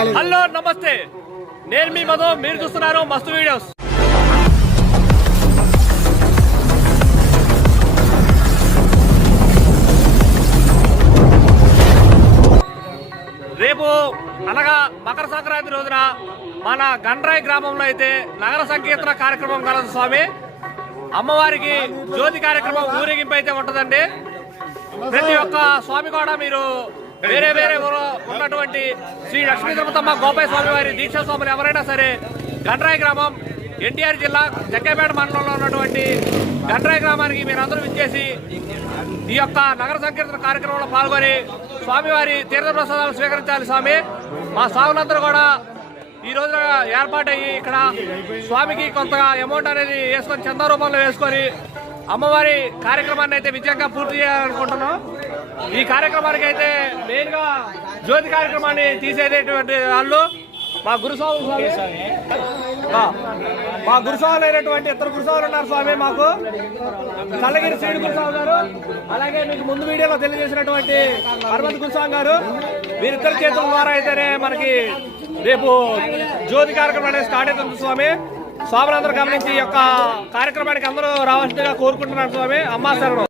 Hello నమస్తే. నేను మీ మధు మీరు చూస్తున్నారు మస్తు వీడియోస్. రేపు అనగా మకర సంక్రాంతి రోజున మన గండ్రాయి గ్రామంలో అయితే నగర సంకీర్తన కార్యక్రమం కలదు స్వామి. అమ్మవారికి జ్యోతి కార్యక్రమం ఊరేగింపు అయితే ఉంటుందండి. ప్రతి ఒక్క స్వామి కూడా మీరు వేరే వేరే ఉన్నటువంటి శ్రీ లక్ష్మీ తిరుపతమ్మ గోపాయ స్వామి వారి దీక్షా స్వాములు ఎవరైనా సరే గండ్రాయి గ్రామం ఎన్టీఆర్ జిల్లా జగ్గపేట మండలంలో ఉన్నటువంటి గండ్రాయి గ్రామానికి మీరందరూ విచ్చేసి ఈ యొక్క నగర సంకీర్తన కార్యక్రమంలో పాల్గొని స్వామివారి తీర్థ ప్రసాదాలు స్వీకరించాలి స్వామి. మా స్వాములందరూ కూడా ఈ రోజున ఏర్పాటయ్యి ఇక్కడ స్వామికి కొంత అమౌంట్ అనేది వేసుకొని చందా రూపంలో వేసుకొని అమ్మవారి కార్యక్రమాన్ని అయితే విజయంగా పూర్తి చేయాలనుకుంటున్నాం. ఈ కార్యక్రమానికి అయితే మెయిన్గా జ్యోతి కార్యక్రమాన్ని తీసేటటువంటి వాళ్ళు మా గురుస్వామి స్వామి ఆ, మా గురుస్వాములు అయినటువంటి ఇద్దరు గురుస్వాములు ఉన్నారు స్వామి మాకు. చల్లగిరి శ్రీడు గురుస్వామి గారు అలాగే మీకు ముందు వీడియోలో తెలియజేసినటువంటి హనుమంత్ గురుస్వామి గారు. వీరిద్దరి చేతుల ద్వారా అయితేనే మనకి రేపు జ్యోతి కార్యక్రమం అనేది స్టార్ట్ అవుతుంది స్వామి. స్వాములందరూ గమనించి ఈ యొక్క కార్యక్రమానికి అందరూ రావాల్సిందిగా కోరుకుంటున్నాను స్వామి. అమ్మా శరణం.